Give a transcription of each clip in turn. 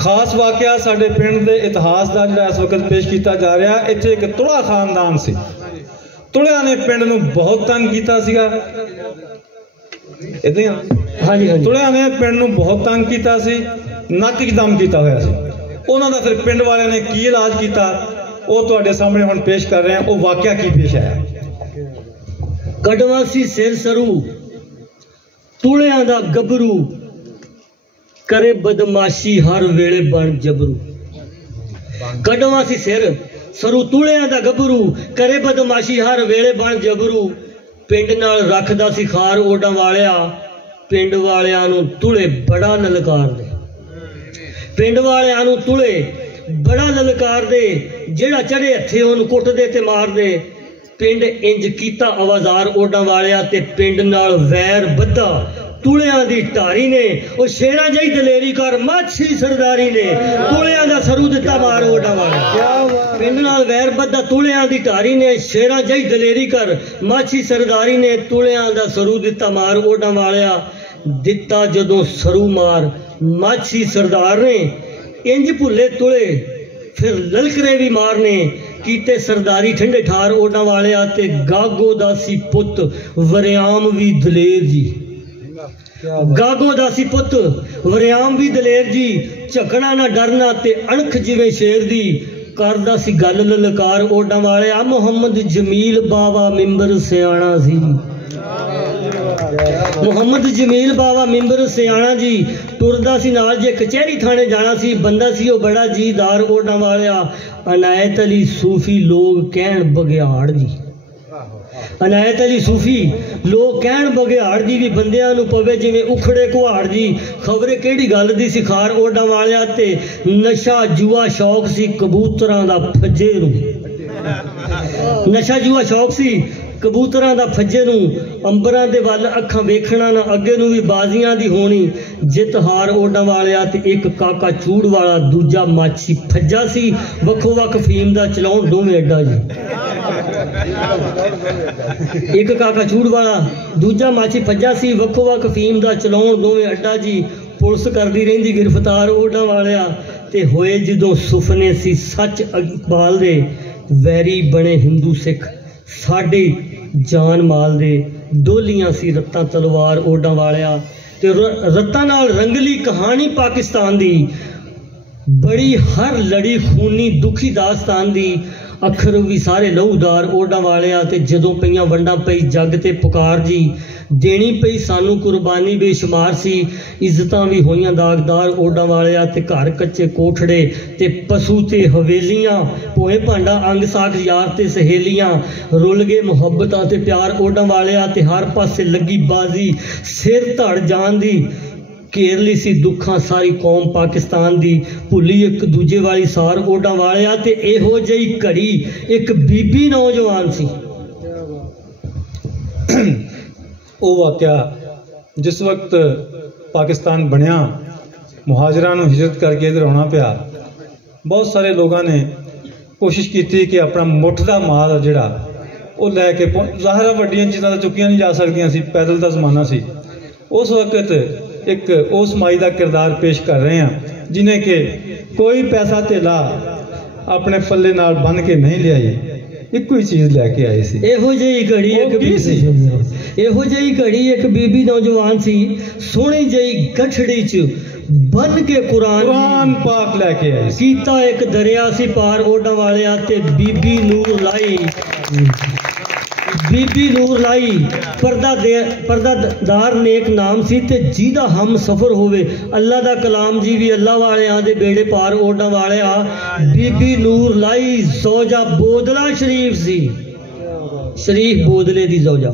खास वाकया साडे पिंड दे इतिहास का जिहड़ा इस वक्त पेश किया जा रहा। इत्थे एक तुला खानदान सी। तुलिया ने पिंड नूं बहुत तंग कीता सीगा। इदां हाँ जी, तुलिया ने पिंड नूं बहुत तंग कीता सी, नक एकदम कीता होया सी। उन्हां दा फिर पिंड वाले ने की इलाज कीता वो तुहाडे सामने हुण पेश कर रहे हैं। वो वाकया की पेश आया। कड़वासी सिर सरू तुलिया दा गबरू करे बदमाशी हर वेले बन जबरू। कड़वासी सिर सरू तुलिया दा गबरू करे बदमाशी हर वेले बन जबरू। पिंड नाल रखदा सी खार ओडा वालिया, पिंड वालियां नूं तुले बड़ा ललकार दे। पिंड वालियां नूं तुले बड़ा ललकार दे, जेड़ा चढ़े हथे ओनूं कुट दे ते मार दे। पिंड इंज कीता आवाजार ओडा वालिया ते पिंड नाल वैर बद्धा तुलिया दी ढारी ने। ओ शेरा जही दलेरी कर माछी सरदारी ने, तुलिया दा सरू दिता मार ओडा वालिया। पिंड नाल वैर बद्धा तुलिया दी ढारी ने, शेरा जही दलेरी कर माछी सरदारी ने, तुलिया दा सरू दिता मार ओडा वालिया। दिता जदों सरू मार माछी सरदार ने, इंज भुले तुले फिर ललकरे भी मारने। कीते सरदारी ठंडे ठार ओडा वालिया ते गागो दासी पुत वरियाम भी दलेर जी। गागो दासी पुत वरियाम भी दलेर जी, झकना ना डरना ते अणख जिवें शेर दी। करदा सी गल ललकार ओडा वालिया, मुहम्मद जमील बावा मिंबर सियाणा सी। मुहम्मद जमील बावा मिंबर सियाणा जी टुरदा सी नाल जे कचहरी थाने जाना सी। बंदा सी ओ बड़ा जीदार ओडा वालिया। अनायत अली सूफी लोग कहण बगियाड़ जी। अनायत अली सूफी लोग कहण बगियाड़ जी भी बंदियां नूं पवे जिवें उखड़े कुहाड़ जी। खबरे केड़ी गल दी सिखार ओडा वालिया ते नशा जुआ शौक सी कबूतरां दा फज्जे नूं। नशा जुआ शौक सी कबूतरां दा फज्जे नूं। अंबरां दे वल अखां वेखना ना अगे नूं भी बाजियां दी होनी। जित हार ओडा वालिया ते एक काका चूड़ वाला दूजा माछी फज्जा सी। वक्खो वक्ख फीम दा चलाउण दोवें अड्डा जी। एक काका चूड़ वाला दूजा माछी फज्जा सी, वक्खो वक्ख फीम दा चलाउण दोवें अड्डा जी। पुलिस करदी रहिंदी गिरफ्तार ओडा वालिया ते होए जदों सुफने सी सच इकबाल दे। वैरी बने हिंदू सिख साडे जान माल दे। डोलियां सी रत्तां तलवार ओडा वालिया ते रत्तां नाल रंगली कहानी पाकिस्तान दी। बड़ी हर लड़ी खूनी दुखी दास्तान दी। अखर भी सारे लहूदार ओडा वालिया ते जदों पईयां वंडां पई जग ते पुकार जी। देनी पई सानू कुर्बानी बेशुमार सी। इज्जतां भी होईयां दागदार ओडा वालिया ते घर कच्चे कोठड़े ते पशु ते हवेलियां। पोए भांडा अंग साख यार ते सहेलियां। रुल गए मुहब्बतां ते प्यार ओडा वालिया ते हर पासे लगी बाजी सिर धड़ जान दी। घेरली सी दुखा सारी कौम पाकिस्तान दी। भुली एक दूजे वाली सार ओडा वालिया ते इहो जही घड़ी एक बीबी नौजवान सी। वो वाकया जिस वक्त पाकिस्तान बनया मुहाजरां नूं हिजरत करके इधर आना पिया। बहुत सारे लोगों ने कोशिश की कि अपना मुठ का माल जिहड़ा वो लैके ज़ाहिर है वड्डियां चीज़ां तां चुक्कियां नहीं जा सकदियां सी, पैदल का जमाना सी। उस वक्त एक उस माई का किरदार पेश कर रहे हैं जिन्हें कि कोई पैसा धेला अपने पल्ले नाल बन के नहीं लियाई, एक ही चीज़ लैके आई सी। इहो जही घड़ी एक बीबी नौजवान सी। सोहनी जही गठड़ी च बन के कुरान पाक लैके आई। कीता एक दरिया सी पार ओडा वालिया ते बीबी नूर लाई। बीबी नूर लाई परदादार नेक नाम सी ते जीदा हम सफर होवे अल्लाह दा कलाम जी भी अल्लाह वालियां दे बेड़े पार ओडा वालिया। बीबी नूर लाई ज़ौजा बोदला शरीफ सी। शरीफ बोदले दी ज़ौजा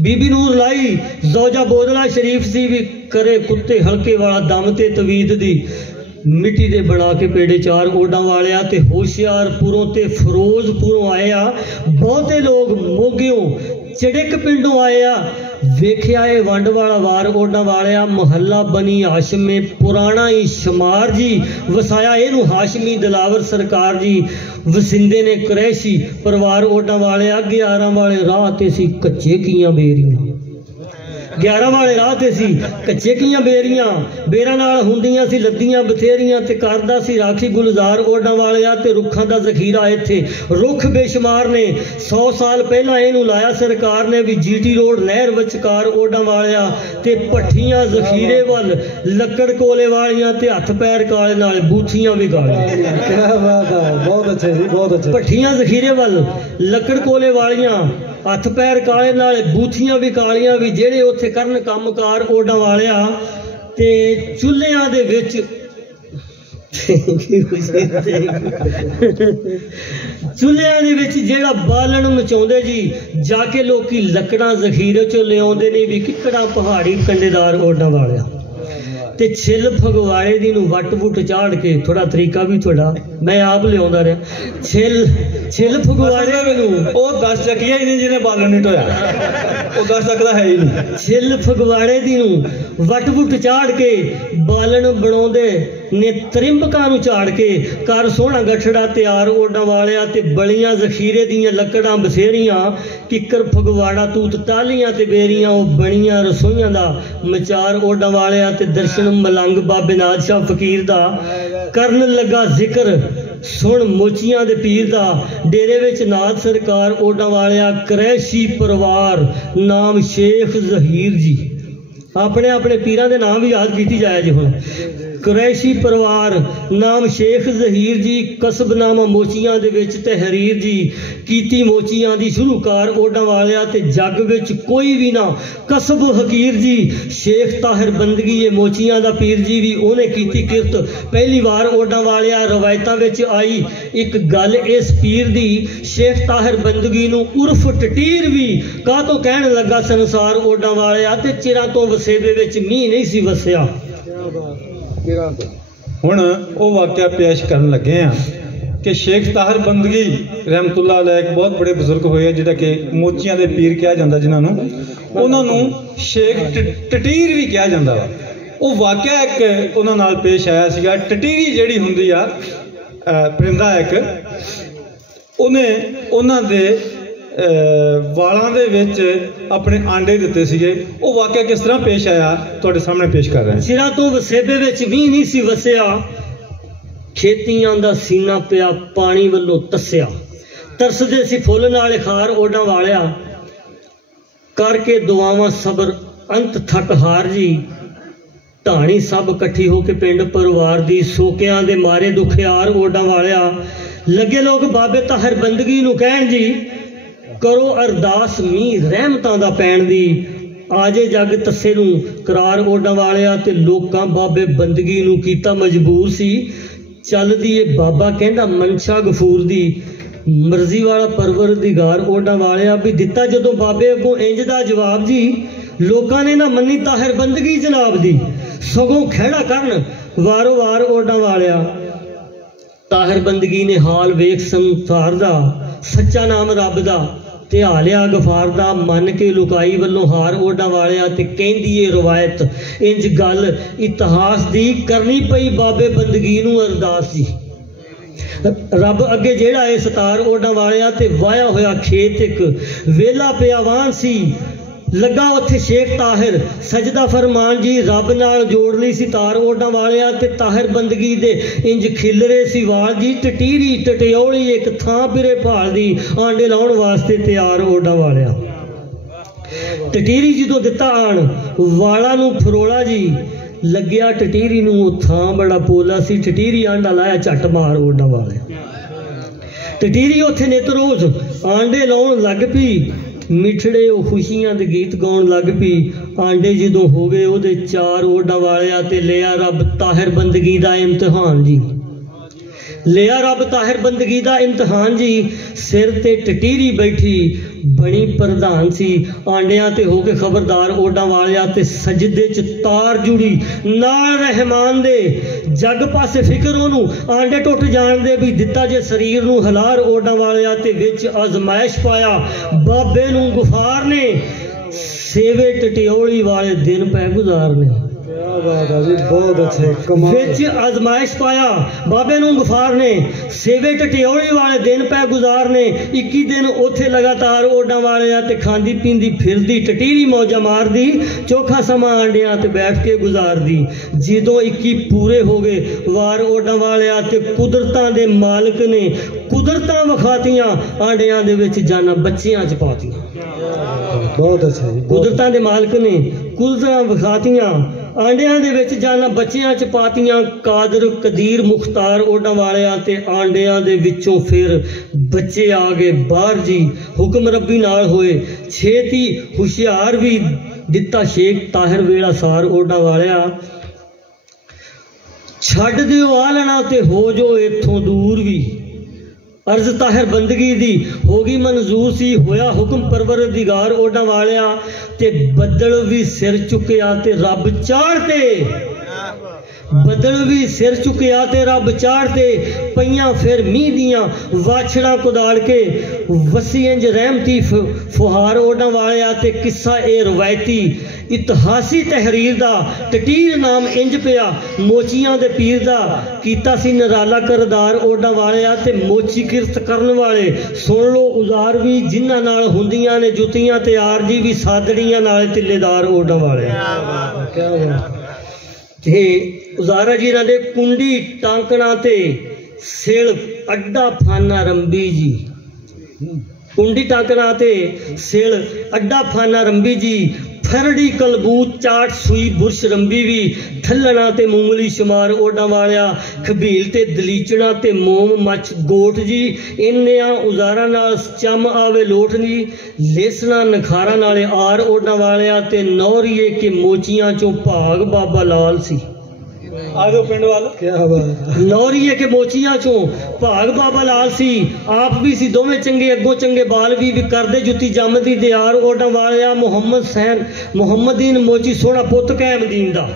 बीबी नूर लाई ज़ौजा बोदला शरीफ सी। भी करे कुत्ते हल्के वाला दम ते तवीद दी। मिट्टी दे बना के पेड़े चार ओडा वालिया ते होशियारपुरों ते फिरोजपुरों आए आ। बहुते लोग मोगियों चड़िक पिंडों आए आ। वेख्या ए वंड वाला वार ओडा वालिया। मोहल्ला बनी हाशमे पुराना ही शुमार जी। वसाया इनू हाशमी दिलावर सरकार जी। वसिंदे ने कुरैशी परिवार ओडा वालिया। 11 वाले राह ते सी कच्चे कियां बेरियां। 11 ਵਾਲੇ ਰਾਹ ਤੇ ਸੀ ਕਚੇਕੀਆਂ ਬੇਰਾਂ ਨਾਲ ਹੁੰਦੀਆਂ ਸੀ ਲੱਦੀਆਂ ਬਥੇਰੀਆਂ ਤੇ ਕਰਦਾ ਸੀ ਰਾਖੀ ਗੁਲਜ਼ਾਰ ਓਡਾਂ ਵਾਲਿਆ ਤੇ ਰੁੱਖਾਂ ਦਾ ਜ਼ਖੀਰਾ ਇੱਥੇ ਰੁੱਖ ਬੇਸ਼ੁਮਾਰ ਨੇ 100 ਸਾਲ ਪਹਿਲਾਂ ਇਹਨੂੰ ਲਾਇਆ ਸਰਕਾਰ ਨੇ ਵੀ ਜੀਟੀ ਰੋਡ ਨਹਿਰ ਵਿਚਕਾਰ ਓਡਾਂ ਵਾਲਿਆ ਤੇ ਭੱਠੀਆਂ ਜ਼ਖੀਰੇ ਵੱਲ ਲੱਕੜ ਕੋਲੇ ਵਾਲੀਆਂ ਤੇ ਹੱਥ ਪੈਰ ਕਾਲੇ ਨਾਲ ਬੂਥੀਆਂ ਵੀ ਕਾਲੀਆਂ क्या बात है, बहुत अच्छे जी, बहुत अच्छे। ਭੱਠੀਆਂ ਜ਼ਖੀਰੇ ਵੱਲ ਲੱਕੜ ਕੋਲੇ ਵਾਲੀਆਂ ਹੱਥ ਪੈਰ ਕਾਲੇ ਨਾਲ ਬੂਥੀਆਂ ਵੀ ਕਾਲੀਆਂ ਵੀ ਜਿਹੜੇ ਉੱਥੇ ਕਰਨ ਕੰਮਕਾਰ ਓਡਾਂ ਵਾਲਿਆ ਤੇ ਚੁੱਲ੍ਹਿਆਂ ਦੇ ਵਿੱਚ ਚੁੱਲ੍ਹਿਆਂ ਦੇ ਵਿੱਚ ਜਿਹੜਾ ਬਾਲਣ ਮਚਾਉਂਦੇ ਜੀ ਜਾ ਕੇ ਲੋਕੀ ਲੱਕੜਾਂ ਜ਼ਖੀਰੇ ਚੋਂ ਲਿਆਉਂਦੇ ਨੇ ਵੀ ਕਿੱਕੜਾ ਪਹਾੜੀ ਕੰਡੇਦਾਰ ਓਡਾਂ ਵਾਲਿਆ ਤੇ ਛਿੱਲ ਫਗਵਾੜੇ ਦੀ ਨੂੰ ਵੱਟ ਵੁੱਟ ਚਾੜ ਕੇ ਥੋੜਾ ਤਰੀਕਾ ਵੀ ਤੁਹਾਡਾ ਮੈਂ ਆਪ ਲਿਆਉਂਦਾ ਰਿਹਾ ਛਿੱਲ ਫਗਵਾੜੇ ਦੀ ਨੂੰ ਉਹ 10 ਚੱਕੀਆਂ ਹੀ ਨਹੀਂ ਜਿਹਨੇ ਬਾਲਣ ਨਹੀਂ ਢੋਇਆ ਉਹ 10 ਚੱਕ ਦਾ ਹੈ ਹੀ ਨਹੀਂ ਛਿੱਲ ਫਗਵਾੜੇ ਦੀ ਨੂੰ ਵੱਟ ਵੁੱਟ ਚਾੜ ਕੇ ਬਾਲਣ ਬਣਾਉਂਦੇ ਨੇ ਤਰਿੰਬਕਾਂ ਨੂੰ ਝਾੜ ਕੇ ਕਰ ਸੋਹਣਾ ਗੱਠੜਾ ਤਿਆਰ ਓਡਾਂ ਵਾਲਿਆ ਤੇ ਬਲੀਆਂ ਜ਼ਖੀਰੇ ਦੀਆਂ ਲੱਕੜਾਂ ਬਸੇਰੀਆਂ ਕਿੱਕਰ ਫਗਵਾੜਾ ਤੂਤ ਟਾਲੀਆਂ ਤੇ ਬੇਰੀਆਂ ਉਹ ਬਣੀਆਂ ਰਸੋਈਆਂ ਦਾ ਮਚਾਰ ਓਡਾਂ ਵਾਲਿਆ ਤੇ ਦਰਸ਼ਨ ਮਲੰਗ ਬਾਬੇ ਨਾਦ ਸ਼ਾਹ ਫਕੀਰ ਦਾ ਕਰਨ ਲੱਗਾ ਜ਼ਿਕਰ ਸੁਣ ਮੋਚੀਆਂ ਦੇ ਪੀਰ ਦਾ ਡੇਰੇ ਵਿੱਚ ਨਾਦ ਸਰਕਾਰ ਓਡਾਂ ਵਾਲਿਆ ਕਰੈਸ਼ੀ ਪਰਿਵਾਰ ਨਾਮ ਸ਼ੇਖ ਜ਼ਹੀਰ ਜੀ ਆਪਣੇ ਆਪਣੇ ਪੀਰਾਂ ਦੇ ਨਾਮ ਵੀ ਯਾਦ ਕੀਤੀ ਜਾਇਆ ਜੀ ਹੁਣ ਕੁਰੈਸ਼ੀ ਪਰਿਵਾਰ ਨਾਮ ਸ਼ੇਖ ਜ਼ਹੀਰ ਜੀ ਕਸਬਨਾਮਾ ਮੋਚੀਆਂ ਦੇ ਵਿੱਚ ਤਹਿਰੀਰ ਜੀ ਕੀਤੀ ਮੋਚੀਆਂ ਦੀ ਸ਼ੁਰੂਕਾਰ ਓਡਾਂ ਵਾਲਿਆ ਤੇ ਜੱਗ ਵਿੱਚ ਕੋਈ ਵੀ ਨਾ ਕਸਬ ਹਕੀਰ ਜੀ ਸ਼ੇਖ ਤਾਹਿਰ ਬੰਦਗੀ ਇਹ ਮੋਚੀਆਂ ਦਾ ਪੀਰ ਜੀ ਵੀ ਉਹਨੇ ਕੀਤੀ ਕਿਰਤ ਪਹਿਲੀ ਵਾਰ ਓਡਾਂ ਵਾਲਿਆ ਰਵਾਇਤਾਂ ਵਿੱਚ ਆਈ ਇੱਕ ਗੱਲ ਇਸ ਪੀਰ ਦੀ ਸ਼ੇਖ ਤਾਹਿਰ ਬੰਦਗੀ ਨੂੰ ਉਰਫ ਟਟੀਰ ਵੀ ਕਾਹਤੋਂ ਕਹਿਣ ਲੱਗਾ ਸੰਸਾਰ ਓਡਾਂ ਵਾਲਿਆ ਤੇ ਚਿਰਾਂ ਤੋਂ ਵਸੇਬੇ ਵਿੱਚ ਮੀਂਹ ਨਹੀਂ ਸੀ ਵਸਿਆ ਹੁਣ ਉਹ ਵਾਕਿਆ ਪੇਸ਼ ਕਰਨ ਲੱਗੇ ਆ ਕਿ ਸ਼ੇਖ ਤਾਹਿਰ ਬੰਦਗੀ ਰਹਿਮਤੁल्लाह अलैह एक बहुत बड़े बुजुर्ग होए ਜਿਹੜਾ ਕਿ ਮੋਚੀਆਂ ਦੇ ਪੀਰ ਕਿਹਾ ਜਾਂਦਾ ਜਿਨ੍ਹਾਂ ਨੂੰ ਉਹਨਾਂ ਨੂੰ ਸ਼ੇਖ ਟਟੀਰ ਵੀ ਕਿਹਾ ਜਾਂਦਾ ਵਾ ਉਹ ਵਾਕਿਆ ਇੱਕ ਉਹਨਾਂ ਨਾਲ ਪੇਸ਼ ਆਇਆ ਸੀਗਾ ਟਟੀਰੀ ਜਿਹੜੀ ਹੁੰਦੀ ਆ ਪਰਿੰਦਾ ਇੱਕ ਉਹਨੇ ਉਹਨਾਂ ਦੇ ਵਾਲਾਂ ਦੇ ਵਿੱਚ ਆਪਣੇ ਆਂਡੇ ਦਿੱਤੇ ਸੀਗੇ ਉਹ ਵਾਕਿਆ ਕਿਸ ਤਰ੍ਹਾਂ ਪੇਸ਼ ਆਇਆ ਤੁਹਾਡੇ ਸਾਹਮਣੇ ਪੇਸ਼ ਕਰ ਰਹੇ ਹਾਂ ਸਿਰਾਂ ਤੋਂ ਵਸੇਬੇ ਵਿੱਚ ਵੀ ਨਹੀਂ ਸੀ ਵਸਿਆ ਖੇਤੀਆਂ ਦਾ ਸੀਨਾ ਪਿਆ ਪਾਣੀ ਵੱਲੋਂ ਤੱਸਿਆ ਤਰਸਦੇ ਸੀ ਫੁੱਲ ਨਾਲ ਖਾਰ ਓਡਾਂ ਵਾਲਿਆ ਕਰਕੇ ਦੁਆਵਾਂ ਸਬਰ ਅੰਤ ਥੱਕ ਹਾਰ ਜੀ ਢਾਣੀ ਸਭ ਇਕੱਠੀ ਹੋ ਕੇ ਪਿੰਡ ਪਰਿਵਾਰ ਦੀ ਸੋਕਿਆਂ ਦੇ ਮਾਰੇ ਦੁਖਿਆਰ ਓਡਾਂ ਵਾਲਿਆ ਲੱਗੇ ਲੋਕ ਬਾਬੇ ਤਾਹਿਰ ਬੰਦਗੀ ਨੂੰ ਕਹਿਣ ਜੀ ਕਰੋ ਅਰਦਾਸ ਮੀਂਹ ਰਹਿਮਤਾਂ ਦਾ ਪੈਣ ਦੀ ਆਜੇ ਜੱਗ ਤੱਸੇ ਨੂੰ ਕਰਾਰ ਓਡਾਂ ਵਾਲਿਆ ਤੇ ਲੋਕਾਂ ਬਾਬੇ ਬੰਦਗੀ ਨੂੰ ਕੀਤਾ ਮਜਬੂਰ ਸੀ ਚੱਲਦੀ ਏ ਬਾਬਾ ਕਹਿੰਦਾ ਮਨਸ਼ਾ ਗਫੂਰ ਦੀ ਮਰਜ਼ੀ ਵਾਲਾ ਪਰਵਰਦੀਗਾਰ ਓਡਾਂ ਵਾਲਿਆ ਵੀ ਦਿੱਤਾ ਜਦੋਂ ਬਾਬੇ ਅੱਗੋਂ ਇੰਜ ਦਾ ਜਵਾਬ ਜੀ ਲੋਕਾਂ ਨੇ ਨਾ ਮੰਨੀ ਤਾਹਿਰ ਬੰਦਗੀ ਜਨਾਬ ਦੀ ਸਗੋਂ ਖਹਿੜਾ ਕਰਨ ਵਾਰੋ ਵਾਰ ਓਡਾਂ ਵਾਲਿਆ ਤਾਹਿਰ ਬੰਦਗੀ ਨੇ ਹਾਲ ਵੇਖ ਸੰਸਾਰ ਦਾ ਸੱਚਾ ਨਾਮ ਰੱਬ ਦਾ ਤੇ ਹਾਲਿਆ ਗਫਾਰ ਦਾ ਮੰਨ ਕੇ ਲੁਕਾਈ ਵੱਲੋਂ ਹਾਰ ਓਡਾਂ ਵਾਲਿਆ ਤੇ ਕਹਿੰਦੀ ਏ ਰਵਾਇਤ ਇੰਜ ਗੱਲ ਇਤਿਹਾਸ ਦੀ ਕਰਨੀ ਪਈ ਬਾਬੇ ਬੰਦਗੀ ਨੂੰ ਅਰਦਾਸ ਜੀ ਰੱਬ ਅੱਗੇ ਜਿਹੜਾ ਏ ਸਤਾਰ ਓਡਾਂ ਵਾਲਿਆ ਤੇ ਵਾਇਆ ਹੋਇਆ ਖੇਤ ਇੱਕ ਵੇਲਾ ਪਿਆ ਵਾਹਨ ਸੀ ਲੱਗਾ ਉੱਥੇ ਸ਼ੇਖ ਤਾਹਿਰ ਸਜਦਾ ਫਰਮਾਨ ਜੀ ਰੱਬ ਨਾਲ ਜੋੜ ਲਈ ਸੀ ਤਾਰ ਓਡਾਂ ਵਾਲਿਆ ਤੇ ਤਾਹਿਰ ਬੰਦਗੀ ਦੇ ਇੰਜ ਖਿਲਰੇ ਸੀ ਵਾਲ ਜੀ ਟਟੀਰੀ ਟਟਿਓਲੀ ਇੱਕ ਥਾਂ ਪਿਰੇ ਭਾਲਦੀ ਆਂਡੇ ਲਾਉਣ ਵਾਸਤੇ ਤਿਆਰ ਓਡਾਂ ਵਾਲਿਆ ਟਟੀਰੀ ਜਦੋਂ ਦਿੱਤਾ ਆਣ ਵਾਲਾਂ ਨੂੰ ਫਰੋਲਾ ਜੀ ਲੱਗਿਆ ਟਟੀਰੀ ਨੂੰ ਉਹ ਥਾਂ ਬੜਾ ਪੋਲਾ ਸੀ ਟਟੀਰੀ ਆਂਡਾ ਲਾਇਆ ਝੱਟ ਮਾਰ ਓਡਾਂ ਵਾਲਿਆ ਟਟੀਰੀ ਉੱਥੇ ਨਿਤ ਰੋਜ਼ ਆਂਡੇ ਲਾਉਣ ਲੱਗ ਪਈ ਮਿੱਠੜੇ ਉਹ ਖੁਸ਼ੀਆਂ ਦੇ ਗੀਤ ਗਾਉਣ ਲੱਗ ਪਈ ਆਂਡੇ ਜਦੋਂ ਹੋ ਗਏ ਉਹਦੇ ਚਾਰ ਓਡਾਂ ਵਾਲਿਆ ਤੇ ਲਿਆ ਰੱਬ ਤਾਹਿਰ ਬੰਦਗੀ ਦਾ ਇਮਤਿਹਾਨ ਜੀ ਲਿਆ ਰੱਬ ਤਾਹਿਰ ਬੰਦਗੀ ਦਾ ਇਮਤਿਹਾਨ ਜੀ ਸਿਰ ਤੇ ਟਟੀਰੀ ਬੈਠੀ ਬਣੀ ਪ੍ਰਧਾਨ ਸੀ ਆਂਡਿਆਂ ਤੇ ਹੋ ਕੇ ਖਬਰਦਾਰ ਓਡਾਂ ਵਾਲਿਆ ਤੇ ਸਜਦੇ ਚ ਤਾਰ ਜੁੜੀ ਨਾਲ ਰਹਿਮਾਨ ਦੇ ਜੱਗ ਪਾਸੇ ਫਿਕਰ ਉਹਨੂੰ ਆਂਡੇ ਟੁੱਟ ਜਾਣ ਦੇ ਵੀ ਦਿੱਤਾ ਜੇ ਸਰੀਰ ਨੂੰ ਹਲਾਰ ਓਡਾਂ ਵਾਲਿਆ ਤੇ ਵਿੱਚ ਅਜ਼ਮਾਇਸ਼ ਪਾਇਆ ਬਾਬੇ ਨੂੰ ਗੁਫਾਰ ਨੇ ਸੇਵੇ ਟਟਿਓਲੀ ਵਾਲੇ ਦਿਨ ਪੈ ਗੁਜ਼ਾਰਨੇ बात है जी, बहुत अच्छे कमाल। विच आजमाइश पाया बाबे नूं गफार ने, सेवे टटियोली वाले दिन पै गुजारने, 21 दिन उत्थे लगातार ओडां वाले ते खांदी पींदी फिरदी टटीरी मौजा मारदी, चोखा समा आंडियां ते बैठ के गुजारदी। जदों 21 पूरे हो गए वार ओडां वाले ते कुदरतां दे मालिक ने कुदरतां विखातियां, आंडियां दे विच जाना बच्चियां च पातियां। बहुत अच्छा जी, कुदरतां दे मालिक ने कुदरतां विखातियां, आंडियां दे विच जाना बच्चियां च पातियां। कादर कदीर मुख्तार ओडां वालियां ते आंडियां दे विचों फिर बच्चे आ गए बाहर जी, हुक्म रब्बी नाल होए छेती हुशियार भी दिता शेख ताहिर वेला सार ओडां वालिया। छड्ड दिओ आलना ते हो जो इत्थों दूर भी, अर्ज ताहिर बंदगी दी होगी मंजूर सी, होया हुक्म परवरदिगार ओडां वालिया ते बदल भी सिर चुकिया ते रब चाढ़ते, बदल भी सिर चुकिया ते रब चाढ़ते। पईयां फिर मींह दियां वाछड़ा कुदाड़ के, वसी इंज रहमती फुहार ओडां वालिया ते किस्सा ए रवायती इतिहासी तहरीर दा, टटीर नाम इंज पिया मोचियां दे पीर दा, कीता सी नराला करदार ओडां वालिया ते मोची किरत करन वाले। सुन लो उजार भी जिन्हां नाल हुंदियां ने जुतियां ते आरजी भी सादड़ियां नाल तिल्लेदार ओडां वालिया। क्या बात ते उजारा जी इन्हां दे कुंडी टांकणा ते सिल अड्डा फाना रंबी जी, कुंडी टांकणा ते सिल अड्डा फाना रंबी जी, फरड़ी कलबूत चाट सुई बुरश रंबी भी, थल्लना ते मूंगली शुमार ओडां वालिया, खबील ते दलीचना ते मोम मच गोट जी। इन्नियां उजारा नाल चम आवे लोट जी, लेसना नखारा नाले आर ओडां वालिया ते नौरीए के मोचियां चों भाग बाबा लाल सी। आजो पिंड वाल क्या बात। नौरीए के मोचियां चों भाग बाबा लाल सी, आप भी सी दोवें चंगे अगों चंगे बाल भी करदे जुत्ती जमदी दियार ओडां वालिया। मुहम्मद सैन मुहम्मदीन मोची सोहना पुत्त कैमदीन दा,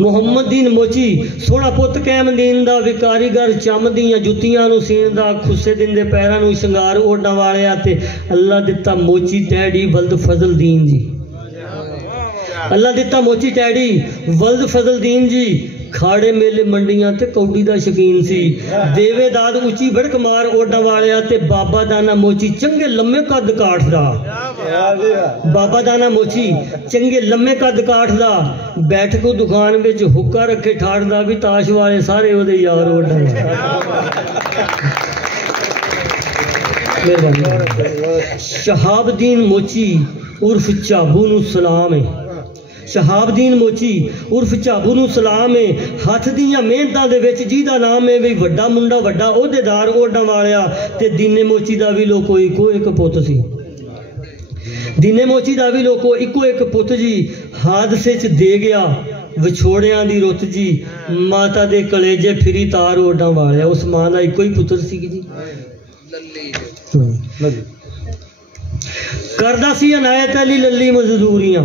मुहम्मदीन मोची सोहना पुत्त कैमदीन दा, विकारीगर चम दियां जुत्तियां नूं सीण दा, खुस्से दिंदे पैरां नूं शंगार ओडां वालिया ते अल्लाह दिता मोची टैडी वल्द फजल दीन जी, अल्लाह दिता मोची टैडी वल्द फजल दीन जी। खाड़े मेले मंडियां ते कौडी दा शकीन सी, देवे दाद उची बड़क मार ओडां वालिया ते बाबा दाना मोची चंगे लम्मे कद काठ दा, बाबा दाना मोची चंगे लम्मे कद काठ दा, बैठक दुकान विच हुक्का रखे ठाड़ दा भी, ताश वाले सारे ओदे यार ओडां शहाबदीन मोची उर्फ चाबू नूं सलाम है, शहाबदीन मोची उर्फ चाबू नूं सलाम है। हथ दियां मेहनतां दे विच जिहदा नाम है भी वड्डा मुंडा वड्डा ओहदेदार ओडां वालिया ते दीने मोची दा भी लोको इको एक पुੱਤ सी, दीने मोची दा भी लोको इको एक पुੱਤ जी। हादसे च दे गया विछोड़ियां दी रुत जी, माता दे कलेजे फिरी तार ओडां वालिया। उस मां दा इको ही पुੱਤਰ सी जी, करदा सी अनायत अली लल्ली मजदूरियां,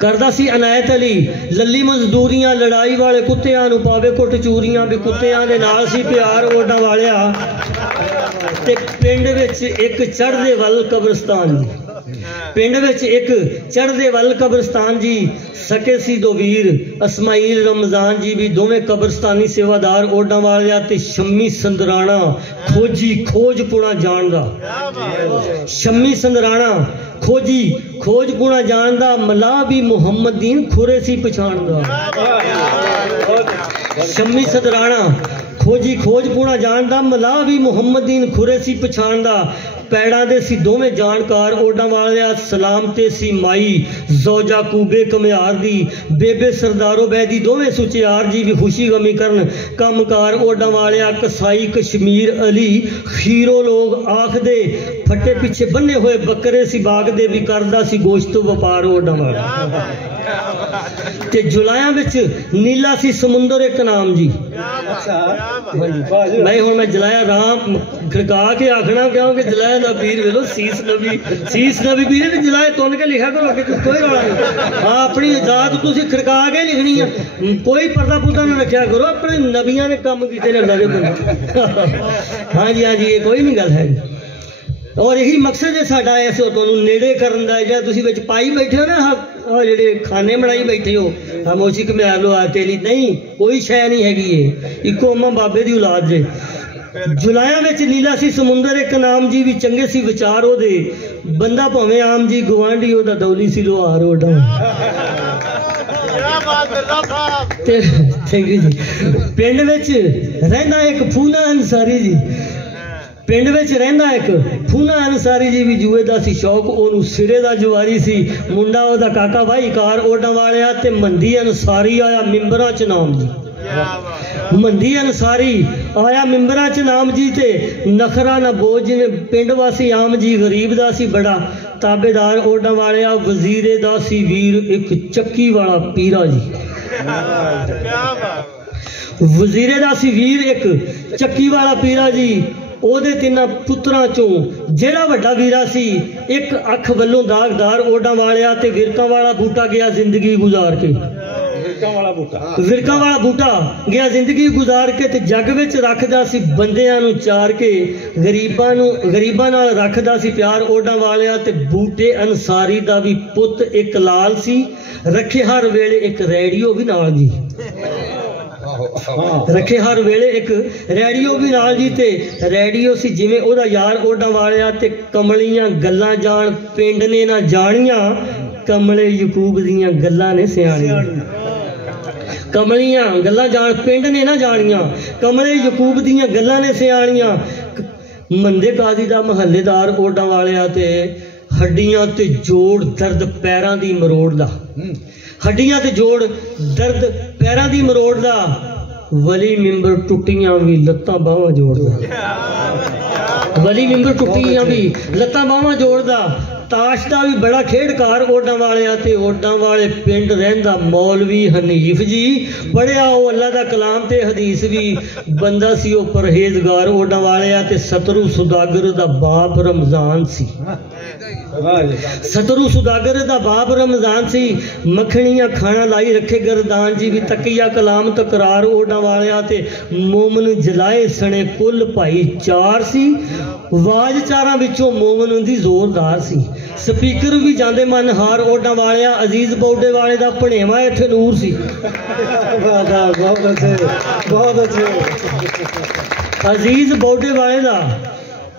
करदा सी अनायत अली लल्ली मजदूरियां, लड़ाई वाले कुत्तियां नूं पावे कुट चूरियां भी, कुत्तियां दे नाल सी प्यार ओडां वालिया। ते पिंड विच एक चढ़दे वल कब्रिस्तान जी, पिंड विच एक चढ़दे वल कब्रिस्तान जी, सके सी दो वीर असमाइल रमजान जी भी, दोवें कब्रिस्तानी सेवादार ओडां वालिया ते शम्मी संदराणा खोजी खोज पुणा जानदा, शम्मी संदराणा खोजी खोज पुणा जानदा, मला भी मुहम्मदीन खुरे सी पछाणदा। शम्मी संदराणा खोजी खोज पुणा जानदा, मला भी मुहम्मदीन खुरे सी पछाणदा। पैड़ा दे सी दोवें जानकार ओडां वालिया, सलाम ते सी माई जोजा कूबे कमियार दी, बेबे सरदारो बैदी दोवें सुचियार जी भी, खुशी गमी करन कमकार ओडां वालिया। कसाई कश्मीर अली खीरो लोग आखदे, फटे पिछे बन्ने हुए बकरे सी बागदे भी, करदा सी गोश्त व्यापार ओडां वालिया। ते जुलायां विच नीला सी समुंदर एक नाम जी। मैं हुण मैं जलाया राम खड़का के आखना, क्योंकि जलाया दा पीर वेलो सीस नबी पीर ते जलाए तुन के लिखा करो, अगे कोई रौला नहीं। हाँ अपनी जात तुसी खड़का के लिखनी है, कोई पर्दा पुर्दा ना रखा करो, अपने नबियां ने काम कीते ने अल्लाह दे बंदे। हाँ जी ये कोई नहीं गल है। और यही मकसद है साडा इस तुहानू नेड़े करन दा जेड़ा तुसीं विच पाई बैठे हो ना आ जेड़े खाने बनाई बैठे हो खामोशी घुमियार लो आते ली नहीं कोई शै नहीं हैगी ये इको अम्मा बाबे दी औलाद जे जुलाया विच नीला सी समुंदर एक नाम जी भी चंगे सी विचार ओदे बंदा भावें आम जी गवांढी ओदा दौली सी लोहार ओडा थैंक यू जी पिंड विच रहिंदा एक फूना अंसारी जी पिंड विच रहिंदा एक फूना अंसारी जी भी जुए दा सी शौक ओनू सिरे दा जुआरी सी मुंडा ओदा काका भाई कार ओडा वालिया ते मंदी अंसारी आया मिंबरां च नाम जी मंदी अंसारी आया मिंबरां च नाम जी ते नखरा ना बोझ जिवें पिंड वासी आम जी गरीब दा सी बड़ा ताबेदार ओडा वालिया वजीरे दा सी वीर एक चक्की वाला पीरा जी वजीरे दा सी वीर एक चक्की वाला पीरा जी ओदे तिन्ना पुत्रां चों जेड़ा वड्डा वीरा सी एक अख वल्लों दागदार ओडा वालिया ते विरका वाला बूटा गया जिंदगी गुजार के विरका वाला बूटा गया जिंदगी गुजार के ते जग विच रखदा सी बंदियां नूं चार के गरीबां नाल रखदा सी प्यार ओडा वालिया ते बूटे अंसारी दा भी पुत एक लाल सी रखे हर वेले एक रेडियो भी नाल जी रखे हर वेले एक रेडियो भी नाल जी ते रेडियो सी जिवें ओदा यार ओडा वालिया ते कमलियां गल्लां जान पिंड ने ना जानियां कमले यकूब दियां गल्लां ने सियाणियां कमलियां गल्लां जान पिंड ने ना जानियां कमले यकूब दियां गल्लां ने सियाणियां मंदे काजी दा महल्लेदार ओडा वालिया ते हड्डियां ते जोड़ दर्द पैरां दी मरोड़ दा हड्डियां ते जोड़ दर्द पैरां दी मरोड़ दा वली मिंबर टुटियां भी लत्तां बाहां जोड़दा वली मिंबर टुटियां भी लत्तां बाहां जोड़दा ताश दा भी बड़ा खेडकार ओडा वालिया ते ओडा वाले पिंड रहिंदा मौलवी हनीफ जी पढ़िया ओ अल्लाह दा कलाम ते हदीस भी बंदा सी ओ परहेजगार ओडा वालिया ते सतरू सुदागर दा बाप रमजान सी सतरू सुदागर दा बाप रमजान सी मखणियां खाना लाई रखे गरदान जी भी तकिया कलाम तकरार ओडा वालिया ते मोमन जलाए सने कुल भाई चार सी वाज चारां विचों मोमन दी जोरदार सी स्पीकर भी जांदे मन हार ओडा वालिया अजीज बौडे वाले दा भणेवा इत्थे नूर सी बहुत अच्छे अजीज बौडे वाले दा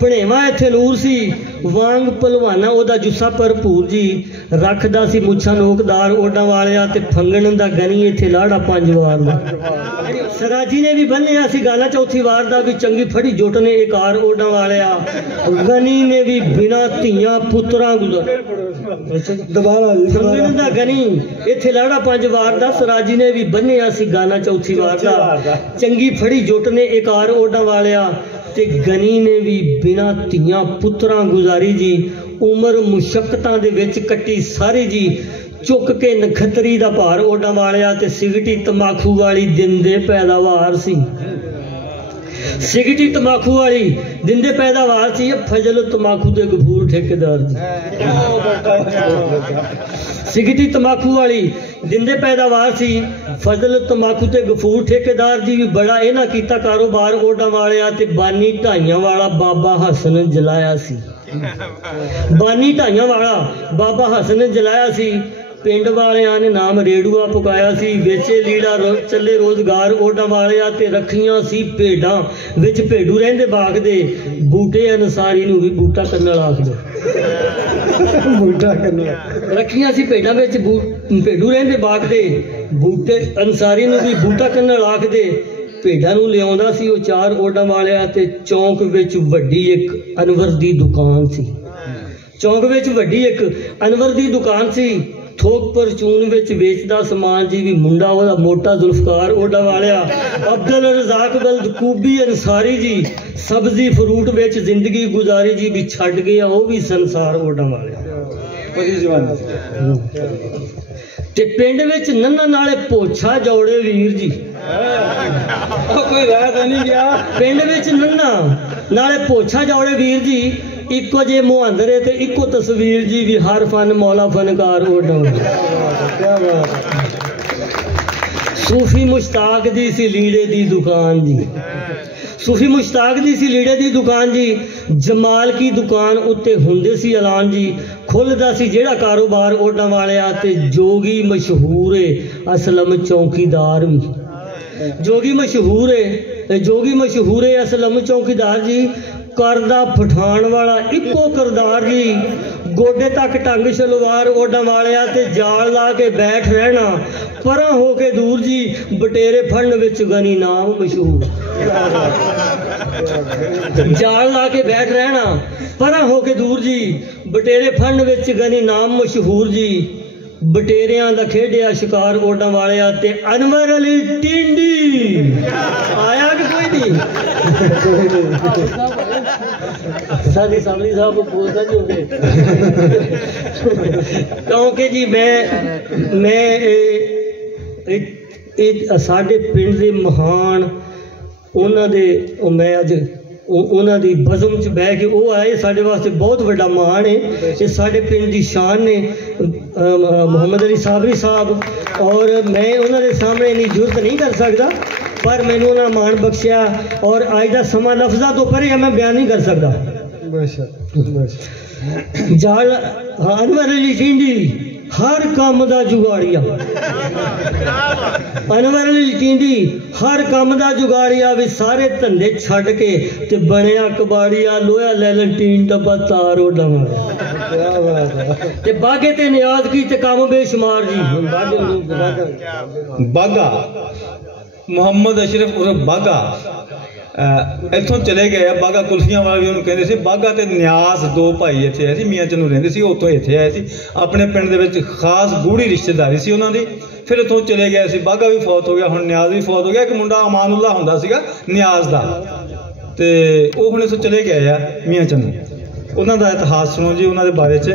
भणेवा इत्थे नूर सी वांग पलवाना ओदा जुस्सा भरपूर जी रखदा सी मुछा नोकदार ओडा वालिया ते फंगण दा गनी इत्थे लाड़ा 5 वार दा सराजी ने भी बन्निया सी गाला चौथी वार दा भी चंगी फड़ी जुट ने एकार ओडा वालिया गनी ने भी बिना धियां पुत्रां गुजर दोबारा फंगण दा गनी इत्थे लाड़ा 5 वार दा सराजी ने भी बन्निया सी गाला चौथी वार दा चंगी फड़ी जुट ने एकार ओडा वालिया ते गनी ने भी बिना धियां पुत्रां गुजारी जी उम्र मुशक्कतां दे विच कट्टी सारी जी चुक के नखतरी दा भार ओडा वालिया ते सिगटी तमाकू वाली दिन दे पैदावार सी सिगटी तमाकू वाली दिन दे पैदावार सी फजल तमाकू दे गफूर ठेकेदार जी सिगटी तमाकू वाली दिन दे पैदावार सी फजल तमाकू ते गफूर ठेकेदार जी भी बड़ा इन्हां कीता कारोबार ओडा वालिया ते बानी ढाइयां वाला बाबा हसन जलाया सी बानी ढाइयां वाला बाबा हसन जलाया सी पिंड वालियां ने नाम रेड़ुआ पकाया सी बेचे लीड़ा चले रोजगार ओडा वालिया ते रखियां सी भेडां विच भेडू रहिंदे बाग दे बूटे अंसारी नूं भी बूटा कन्नल आखदे बूटा करना रखियां सी भेडां विच भेडू रहिंदे बाग दे बूटे अंसारी नूं भी बूटा कन्नल आखदे भेडां नूं लिआउंदा सी ओ चार ओडा वालिया ते चौंक विच वड्डी एक अनवर दी दुकान सी चौंक विच वड्डी एक अनवर दी दुकान सी थोक परचून विच वेचदा समान जी भी मुंडा ओदा मोटा जुल्फकार ओडा वालिया अब्दुल रज़ाक बलदकूबी अंसारी जी सब्जी फ्रूट विच जिंदगी गुजारी जी भी छड़ गया वो भी संसार ओडा वालिया बड़ी जवानी ते पिंड विच नन्ना नाले पोछा जौड़े वीर जी कोई रह तो नहीं गया पिंड विच नन्ना नाले पोछा जौड़े वीर जी इको जे मुहांदरे ते इको तस्वीर जी भी हर फन मौला फनकार ओडा क्या बात सूफी मुश्ताक दी सी लीड़े दी दुकान जी, सूफी मुश्ताक दी सी लीड़े दी दुकान जी। जमाल की दुकान उत्ते हुंदे सी ऐलान जी, खुलदा सी जेड़ा कारोबार ओडां वालिया ते जोगी मशहूर है असलम चौकीदार भी, जोगी मशहूर है, जोगी मशहूर है असलम चौकीदार जी। करदा पठान वाला इको करदार जी, गोडे तक टंग शलवार ओडां वालिया ते जाल ला के बैठ रहना, परां हो के दूर जी बटेरे फड़न विच गनी नाम मशहूर। जाल ला के बैठ रहना, परां हो के दूर जी बटेरे फड़न विच गनी नाम मशहूर जी। बटेरियां दा खेडिया शिकार ओडां वालिया ते अनवर अली टिंडी आया कि कोई नहीं? सादी सामनी साहब को बोलता नहीं होंगे क्योंकि जी मैं साडे पिंड दे महान उन्हां दे मैं अज उन्हां दी बज़म च बह के वो आए, साडे वास्ते बहुत बड़ा मान है, ये साडे पिंड दी शान ने मोहम्मद अली साबरी साहब, और मैं उन्हां दे सामने इन्नी जुरत नहीं कर सकता, पर मैनू उन्हां मान बख्शिया और अज दा समा लफ्ज़ां तो परे मैं बयान नहीं कर सकता। जाल अनवर अली टिंडी हर काम दा जुगाड़िया, अनवर अली टिंडी हर काम दा जुगाड़िया भी सारे धंधे छड़ के ते बनया कबाड़िया, लोया लैलन टीन डब्बा तार ओडा ते बागे ते नियाज की ते काम बेशुमार जी। बागा मुहम्मद अशरफ उर्फ बागा इत्थों चले गए, बागा कुल्फियां वाला भी उन्होंने कहते थे। बागा ते न्यास दो भाई इत्थे आए सी, मियाँ चनू रहिंदे सी, उत्थों इत्थे आए सी, अपने पिंड दे विच खास गूढ़ी रिश्तेदारी सी उन्हां दी। फिर उत्थों चले गए सी, बागा भी फौत हो गया, हुण न्याज भी फौत हो गया। एक मुंडा अमानुल्ला हुंदा सीगा न्याज दा, ते ओह हुण इत्थों चले गए आ मियाँ चनू। उन्हां दा इतिहास सुनो जी, उन्हां दे बारे च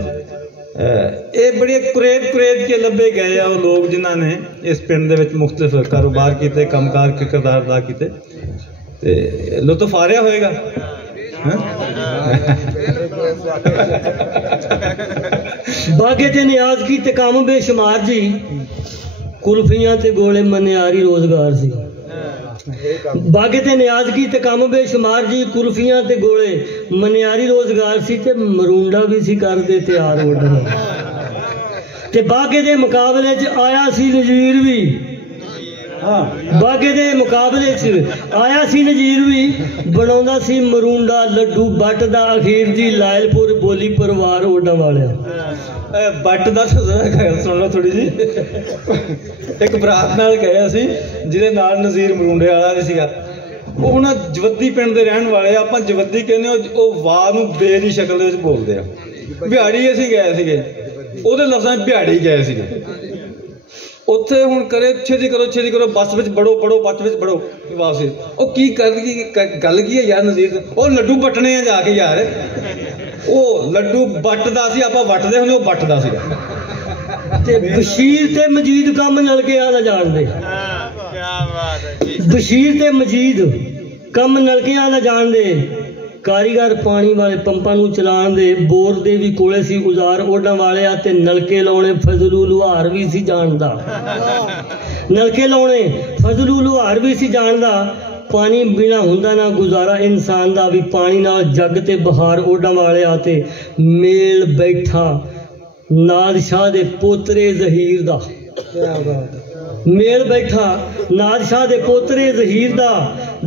ये बड़े कुरेद के लभे गए आ लोग जिन्हां ने इस पिंड दे विच मुख्तलिफ कारोबार कीते, कमकार के किरदार अदा कीते, ते लुत्फ आ रहा होएगा। बागे ते नियाज की ते काम बेशुमार जी, कुल्फियां ते गोले मनियारी रोजगार सी। बागे ते नियाज की ते काम बेशुमार जी, कुल्फियां ते गोले मनियारी रोजगार सी, ते मरूंडा भी सी करदे तैयार ऑर्डर। ते बागे दे मुकाबले च आया सी नजीर भी, बागे दे मुकाबले च आया सी नजीर भी, बनाउंदा सी मरूंडा लड्डू बट दा अखीर जी लायलपुर बोली परिवार ओडा वाले। बट दा गल सुन लो थोड़ी जी। एक बरात नाल गए असीं, जिहदे नाल नज़ीर मरूंडे वाला भी सीगा। ਉਹ ਨਾ ਜਵੱਦੀ ਪਿੰਡ ਦੇ ਰਹਿਣ ਵਾਲੇ, ਆਪਾਂ ਜਵੱਦੀ ਕਹਿੰਦੇ ਉਹ ਵਾਹ ਨੂੰ ਬੇ ਦੀ ਸ਼ਕਲ ਦੇ ਵਿੱਚ ਬੋਲਦੇ ਆ। ਬਿਹਾੜੀ ਅਸੀਂ ਗਏ ਸੀਗੇ, ਉਹਦੇ ਲਫ਼ਜ਼ਾਂ ਬਿਹਾੜੀ ਗਏ ਸੀਗੇ। ਉੱਥੇ ਹੁਣ ਕਰੇ ਛੇਤੀ ਕਰੋ ਬੱਸ ਵਿੱਚ ਬੜੋ ਬੱਸ ਵਿੱਚ ਬੜੋ ਵਾਪਸ। ਉਹ ਕੀ ਗੱਲ ਕੀ ਹੈ ਯਾਰ ਨਜ਼ੀਰ, ਉਹ ਲੱਡੂ ਵੱਟਣੇ ਆ ਜਾ ਕੇ ਯਾਰ। ਉਹ ਲੱਡੂ ਵੱਟਦਾ ਸੀ, ਆਪਾਂ ਵੱਟਦੇ ਹੁੰਦੇ, ਉਹ ਵੱਟਦਾ ਸੀਗਾ। ਤੇ ਬਸ਼ੀਰ ਤੇ ਮਜੀਦ ਕੰਮ ਨਲ ਕੇ ਆ ਨਾ ਜਾਣਦੇ। ਬਸ਼ੀਰ ਤੇ ਮਜੀਦ ਕੰਮ ਨਲਕਿਆਂ ਦਾ ਜਾਣਦੇ। ਕਾਰੀਗਰ ਪਾਣੀ ਵਾਲੇ ਪੰਪਾਂ ਨੂੰ ਚਲਾਉਣ ਦੇ, ਬੋਰ ਦੇ ਵੀ ਕੋਲੇ ਸੀ ਉਜ਼ਾਰ ਓਡਾਂ ਵਾਲਿਆ, ਤੇ ਨਲਕੇ ਲਾਉਣੇ ਫਜ਼ਲੂ ਲੁਹਾਰ ਵੀ ਸੀ ਜਾਣਦਾ। ਨਲਕੇ ਲਾਉਣੇ ਫਜ਼ਲੂ ਲੁਹਾਰ ਵੀ ਸੀ ਜਾਣਦਾ। ਪਾਣੀ ਬਿਨਾ ਹੁੰਦਾ ਨਾ ਗੁਜ਼ਾਰਾ ਇਨਸਾਨ ਦਾ, ਵੀ ਪਾਣੀ ਨਾਲ ਜੱਗ ਤੇ ਬਹਾਰ ਓਡਾਂ ਵਾਲਿਆ, ਤੇ ਮੇਲ ਬੈਠਾ ਨਾਦਸ਼ਾਹ ਦੇ ਪੋਤਰੇ ਜ਼ਹੀਰ ਦਾ। मेल बैठा नादशाह दे पोतरे जहीर दा,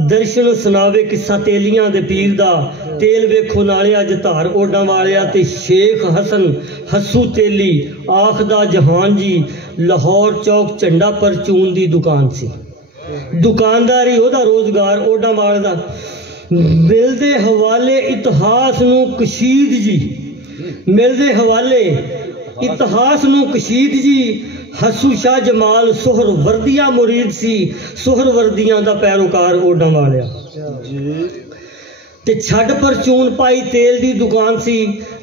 दर्शन सुनावे किस्सा तेलियां दे पीर दा। तेल वेखो नाले अज धार ओडां वालिया, ते शेख हसन हस्सू तेली आखदा जहान जी, लाहौर चौक झंडा परचून दी दुकान सी। दुकानदारी ओदा रोजगार ओडां वाले दा। मिलदे हवाले इतिहास नू कशीद जी, मिलदे हवाले इतिहास नू कशीद जी। हसू शाह जमाल सोहर वर्दिया मुरीद सी, सोहर वर्दियां दा पैरोकार ओडां वालिया। ते छड़ परचून पाई तेल दी दुकान सी,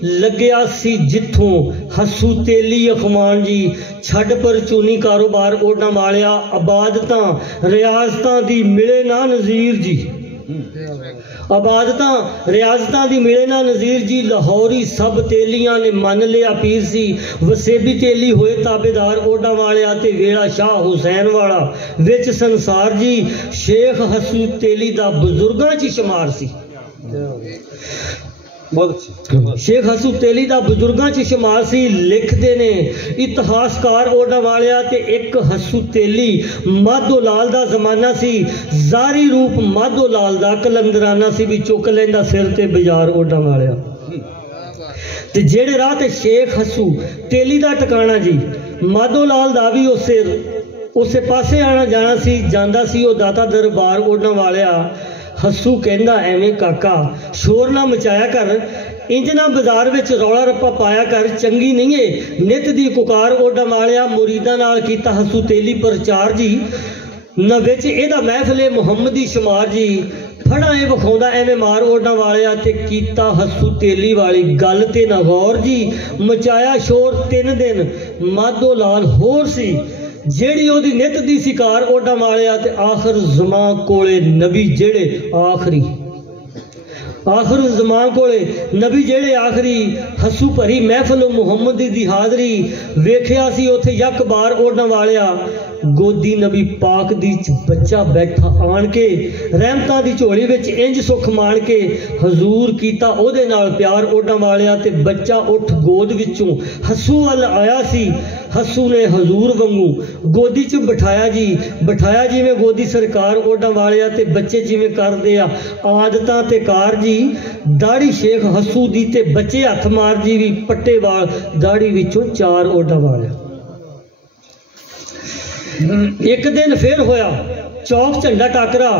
लग्या सी जिथों हसू तेली अखमान जी। छड़ परचूनी कारोबार ओडां वालिया, आबादतां रियासतां दी मिले ना नज़ीर जी। आबादतां रियाजतां दी मिले ना नज़ीर जी लाहौरी सब तेलियां ने मन लिया पीर सी वसेबी तेली होए ताबेदार ओडा वालिया ते वेला शाह हुसैन वाला विच संसार जी शेख हसू तेली दा बुजुर्गां च शुमार सी बहुत अच्छी शेख हसू तेली दा बुजुर्गां च शुमार सी लिखदे ने इतिहासकार ओडा वालिया ते एक हसू तेली माधो लाल दा जमाना सी जारी रूप माधो लाल दा कलंदराना सी भी चुक लेंदा सिर ते बाजार ओडा वालिया ते जेड़े राह ते शेख हसू तेली दा टकाना जी माधो लाल दा भी उसे पासे आना जाना सी जांदा सी ओ दाता दरबार ओडा वालिया हसू कहंदा एवें काका शोर ना मचाया कर इंज ना बाजार विच रौला रप्पा पाया कर चंगी नहीं है नित दी पुकार ओडा वालिया मुरीदां नाल कीता हसू तेली प्रचार जी न विच एदा महफिले मुहम्मदी शुमार जी फड़ा ए विखाउंदा एवें मार ओडा वालिया ते कीता हसू तेली वाली गल ते ना गौर जी मचाया शोर 3 दिन माधो लाल होर सी जेड़ी ओदी नित दी शिकार ओडा वालिया ते आखिर ज़मां कोले नबी जेड़े आखरी नबी जेड़े आखरी हसू भरी महफिल मुहम्मदी दी हाज़री वेखिया सी उथे यक बार ओडा वालिया गोदी नबी पाक दी बच्चा बैठा आन के रहमतां दी झोली विच इंज सुख मान के हजूर कीता ओदे नाल प्यार ओडा वालिया ते बच्चा उठ गोद विचों हसू अल आया सी हसू ने हजूर वांगू गोदी च बिठाया जिवें गोदी सरकार ओडा वालिया ते बच्चे जिवें करदे आ आदतां ते कार जी दाढ़ी शेख हसू दी ते बच्चे हथ मार जी भी पट्टे वाल दाढ़ी विचों 4 ओडा वालिया एक दिन फिर होया चौक झंडा टाकरा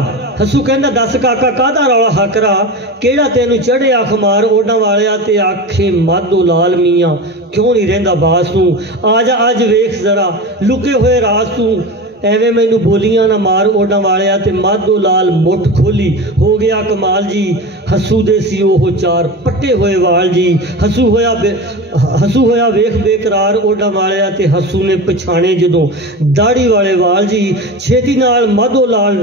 हसू कहंदा दस काका कादा रौला हकरा केड़ा तेनू चढ़े अखमार ओडा वालिया ते आखे माधो लाल मियाँ क्यों नहीं रहिंदा बास तू आजा अज वेख जरा लुके हुए राज तू एवें मैनू बोलियां ना मार ओडा वालिया ते माधो लाल मुठ खोली हो गया कमाल जी हसू दे सी ओह 4 पट्टे हुए वाल जी हसू होया वेख बेकरार ओडा वालिया ते हसू ने पछाणे जदों दाढ़ी वाले वाल जी छेती नाल माधो लाल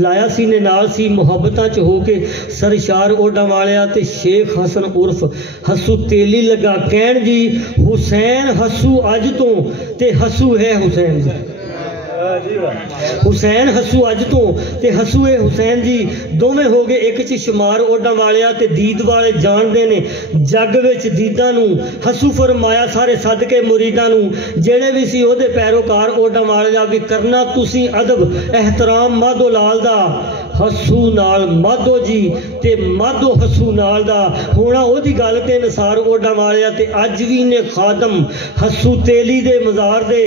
लाया सी ने नाल सी मुहब्बतां च हो के सरशार ओडा वालिया ते शेख हसन उर्फ हसू तेली लगा कहण जी हुसैन हसू अज तो ते हसू है हुसैन जी हुसैन हसू अज तो ते हसू है हुसैन जी दोवें हो गए एक च शुमार ओडा वालिया ते दीद वाले जानदे ने जग विच दीदां नू हसू फरमाया सारे सद के मुरीदां नू जेड़े भी सी ओदे पैरोकार ओडा वालिया भी करना तुसी अदब एहतराम माधो लाल दा हसू नाल माधो जी ते माधो हसू नाल दा होना ओदी गल ते नसार ओडा वालिया ते अज भी ने खादम हसू तेली दे मज़ार दे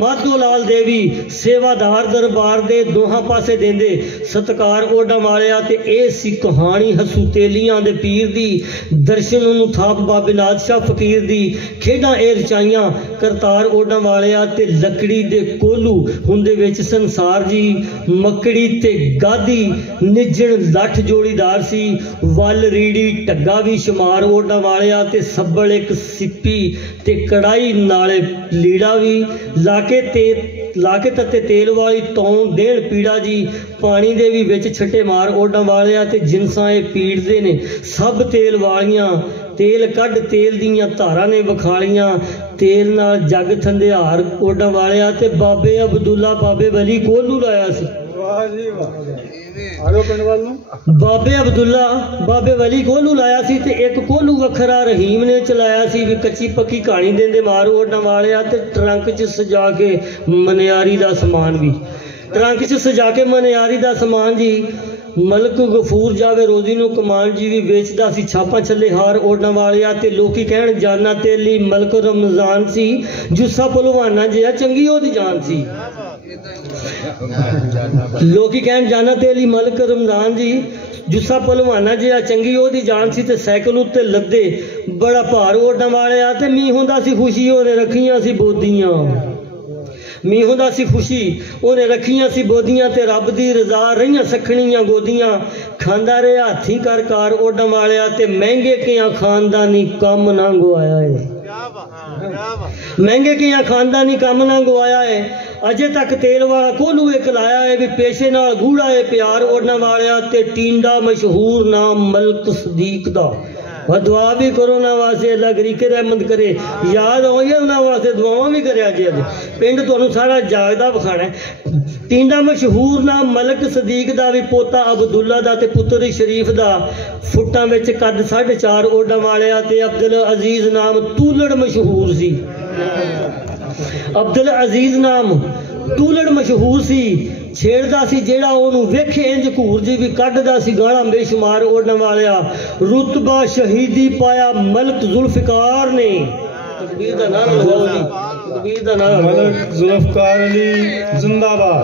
माधो लाल देवी सेवादार दरबार दे दोहां पासे देंदे सत्कार ओडा वालिया ते ए सी कहानी हसू तेलियां दे पीर दी दर्शन नू थाप बाबे नाथ शाह फकीर दी खेडां ए रचाइयां करतार ओडा वालिया ते लकड़ी दे कोलू हुंदे विच संसार जी मकड़ी ते गादी निजण लठ जोड़ीदार सी वल रीड़ी टग्गा भी शुमार ओडा वालिया ते सब्बल एक सिप्पी ते कड़ाई नाले लीड़ा भी लाके तत्ते तेल वाली तौं देण पीड़ा जी पानी दे भी विच छट्टे मार ओडा वालिया ते जिनसां ए पीड़दे ने सब तेल वालियां तेल कढ़ तेल दियां धारां ने विखालियां तेल नाल जग थंदिहार ओडा वालिया ते बाबे अब्दुल्ला बाबे वली कोलू लाया सी बाबे अब्दुल्ला बाबे वली कोलू लाया सी ते एक कोलू वखरा रहीम ने चलाया सी भी कच्ची पक्की कहानी देंदे मारो ओडा वालिया ते ट्रंक च सजा के मनियारी दा समान भी ट्रंक च सजा के मनियारी दा समान जी मलक गफूर जावे रोजी नू कमान जी भी वेचदा सी छापा छले हार ओडा वालिया ते लोकी कहण जाना तेली मलक रमजान सी जुस्सा पहलवाना जिहा चंगी ओदी जान सी लोकी कहण जाना तेली मलक रमजान जी जुस्सा पहलवाना जिहा चंगी ओदी जान सी ते साइकिल उत्ते लद्दे बड़ा भार ओडा वालिया ते मी हुंदा सी खुशी ओने रखियां सी बोदियां मी हुंदा सी खुशी ओने रखियां सी बोदियां ते रब दी रजा रहियां सखणियां गोदियां खांदा रहा हाथी कर कार ओडा वालिया ते महंगे कियां खानदानी कम ना गवाया है महंगे किया खानदानी काम ना गवाया है अजे तक तेल वाला कोलू एक लाया है भी पेशे नाल गूढ़ा है प्यार ओढ़ने वाले ते टींडा मशहूर नाम मलक सदीक दा दुआ भी करो ना वास्ते अल्लाह करी के रहमत करे याद हो गया उन्होंने वास्ते दुआवां भी करे अज पिंड तुहानू सारा जागदा विखाना है टींडा मशहूर नाम मलक सदीक दा भी पोता अब्दुल्ला दा ते पुत्र शरीफ दा फुट्टां विच कद 4.5 ओढ़ां वालिया ते अब्दुल अजीज नाम तूलड़ मशहूर सी अब्दुल अजीज नाम तूलड़ मशहूर सी छेड़दा सी जेड़ा ओनू वेखे इंज घूर जी भी कढ़दा सी गाला बेशुमार ओढ़ने वालिया रुतबा शहीदी पाया मलक जुल्फिकार ने तकबीर दा नाम लगाओ जी तकबीर दा नाम मलक जुल्फकार अली जिंदाबाद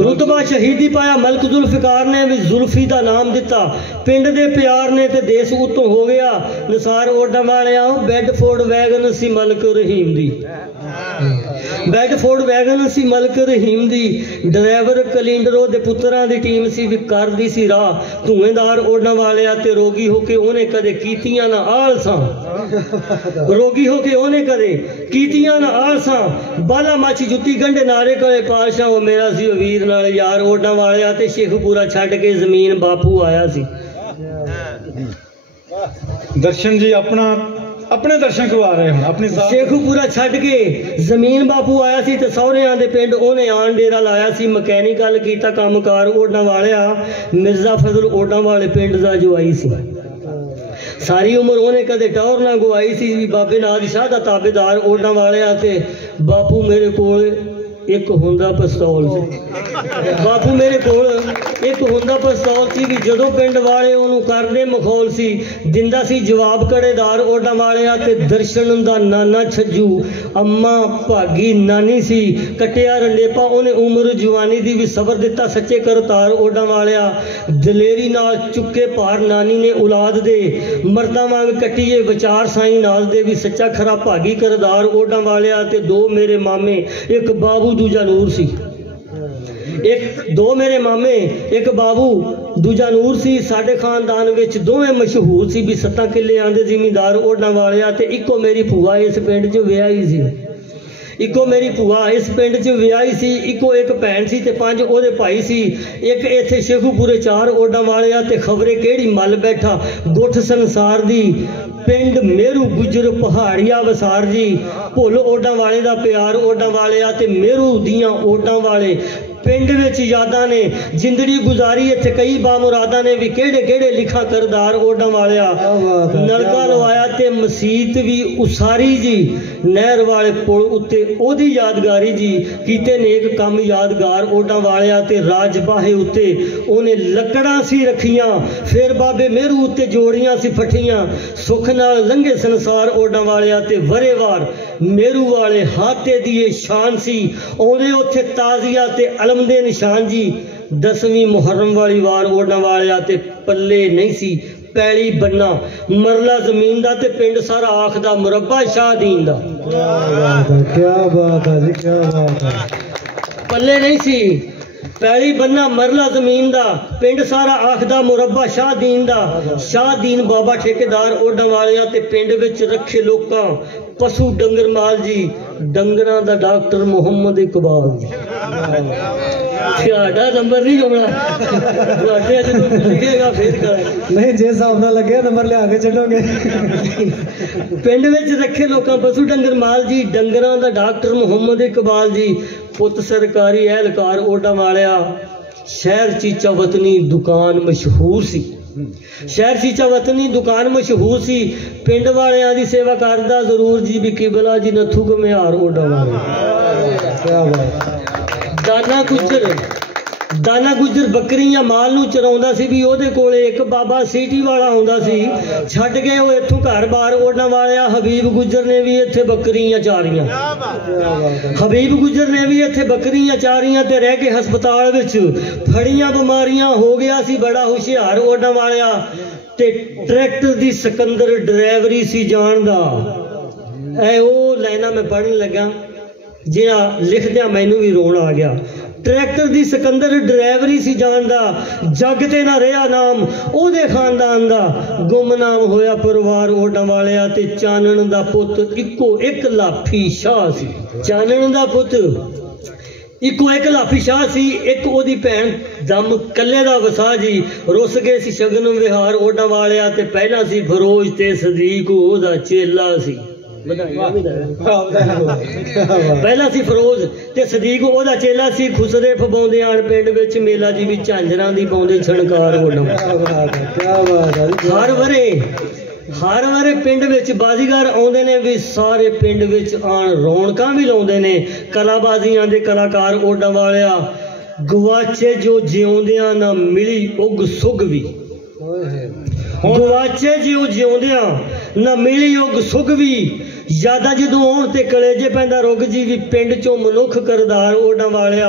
रुतबा शहीदी पाया मलक जुल्फिकार ने भी जुल्फी का नाम दिता पिंड दे प्यार ने ते देश उत्तों हो गया निसार ओढ़ने वालिया बेडफोर्ड वैगन सी मलक रहीम दी बेडफोर्ड वैगन सी मलक रहीम दी ड्राइवर कलिंडरो दे पुत्रां दी टीम सी भी करदी सी राह धुएंदार ओढ़ने वालिया ते रोगी होके ओने कदे कीतियां ना आलसां रोगी होके ओने कदे कीतियां ना आलसां बाला माची जुत्ती गंढे नारे करे पाशा वो मेरा सी वीर नाल यार ओढ़ने वालिया ते शेखपुरा छड्ड के जमीन बापू आया सी दर्शन जी अपना अपने दर्शन करवा रहे हैं अपनी शेखपुरा छड्ड के जमीन बापू आया सी ते सौहरियां दे पिंड ओने आन डेरा लाया सी मकैनिकल कीता कामकार ओढ़ने वालिया मिर्जा फजल ओढ़ने वाले पिंड दा जो आई सी सारी उम्र ओने कदे टौर ना गवाई सी बाबे नाद शाह दा ताबेदार ओढ़ने वालिया ते बापू मेरे कोल एक होंदा पिस्तौल बापू मेरे कोल एक होंदा पिस्तौल सी भी जदों पिंड वाले ओनू करदे मखौल सी दिंदा सी जवाब कड़ेदार ओढ़ां वालिया ते दर्शन दा नाना छज्जू अम्मा भागी नानी सी कटिया रंडेपा ओने उम्र जवानी दी भी सबर दिता सच्चे करतार ओढ़ां वालिया दलेरी नाल चुके भार नानी ने औलाद दे मर्दां वांग कटिए विचार साईं नाज दे भी सच्चा खरा भागी करदार ओढ़ां वालिया ते दो मेरे मामे एक बाबू दूजा नूर सी एक दो मेरे मामे एक बाबू दूजा नूर सी साडे खानदान विच दोवें मशहूर सी भी 7 किले आंदे जिमींदार ओढ़ां वालिया ते इको मेरी भूआ इस पिंड च विआही सी इको मेरी भूआ इस पिंड च विआही सी इको एक भैन सी ते 5 ओदे भाई सी एक इत्थे शेखूपुरे 4 ओढ़ां वालिया ते खबरे केड़ी मल बैठा गुठ संसार दी पिंड मेरू गुजर पहाड़िया वसार जी भुल ओढ़ां वाले दा प्यार ओढ़ां वालिया ते मेरू दियां ओढ़ां वाले पिंड विच यादां ने जिंदड़ी गुजारी इत्थे कई बामुरादा ने भी केड़े केड़े लिखा करदार ओढ़ां वालिया नलका लवाया ते मसीत भी उसारी जी नहर वाले पुल उत्ते ओदी यादगारी जी कीते नेक कम यादगार ओढ़ां वालिया ते राजबाहे उत्ते ओने लकड़ां सी रखियां फिर बाबे मेरू उत्ते जोड़ियां सी फटियां सुख नाल लंघे संसार ओढ़ां वालिया ते वरेवार मेरू वाले हाथे दी शान सी ओने उत्थे ताजिया ते अलम दे निशान जी 10वीं मुहर्रम वाली वार ओढ़ां वालिया ते पल्ले नहीं सी पैली बन्ना मरला जमीन दा ते पिंड सारा आखदा मुरब्बा शाहदीन दा क्या बात है जी क्या बात है पल्ले नहीं सी पैली बन्ना मरला जमीन दा पिंड सारा आखदा मुरब्बा शाहदीन दा शाहदीन बाबा ठेकेदार ओढ़ां वालिया ते पिंड विच रखे लोकां पशु डंगर माल जी डंगरां दा डॉक्टर मोहम्मद इकबाल जी साडा नंबर नहीं होना लिखेगा फिर नहीं जे साहब ना लगे नंबर ले आगे चढ़ोगे पिंड विच रखे लोकां पशु डंगर माल जी डंगरां दा डॉक्टर मोहम्मद इकबाल जी पुत सरकारी एहलकार ओढ़ां वालिया शहर चीचा वतनी दुकान मशहूर सी शहर चीचा वतनी दुकान मशहूर सी पिंड वालियां दी सेवा करदा जरूर जी भी किबला जी नथू घुमियार ओढ़ां वाले क्या बात दाना गुजर बकरियां माल नूं चराउंदा सी भी ओहदे कोले एक बाबा सीटी वाला आउंदा सी छड्ड गए ओ इत्थों घर बार ओढ़ां वालिया हबीब गुजर ने भी इत्थे बकरियां चारियां हबीब गुजर ने भी इत्थे बकरियां चारियां ते रह के हस्पताल विच फड़ियां बीमारियां हो गया सी बड़ा होशियार ओढ़ां वालिया ते ट्रैक्टर दी सिकंदर ड्राइवरी सी जानदा ऐ ओ लाइना मैं पढ़न लगा जिहड़ा लिखदियां मैनू भी रोना आ गया ट्रैक्टर दी सिकंदर ड्राइवरी सी जानदा, जग ते ना रहा नाम ओदे खानदान दा। गुमनाम होया परिवार ओडां वालिया ते चानण दा पुत इक्को एक लाफी शाह सी। चानण दा पुत इक्को एक लाफी शाह सी। एक ओदी भैन दम कल्ले दा वसा जी। रुस गए सी शगन विहार ओडां वालिया ते पहला सी फरोज ते सदीक ओदा चेला सी। पहला सी फरोज ते सदीक ओदा चेला सी। खुसरे फबाउंदे आण पिंड विच मेला जी भी झांजरां दी पाउंदे छणकार ओडां। हर वरे पिंड विच बाजीगर आउंदे ने भी सारे पिंड विच आण रौनकां भी लाउंदे ने। कलाबाजियां दे कलाकार ओडां वालिया गवाचे जो जिउंदियां ना मिली उग सुग भी। गवाचे जो जिउंदियां ना मिली उग सुग भी। यादां जदों आउण ते कलेजे पैंदा रुग जी भी पिंड चों मनुख करदार ओडां वालिया।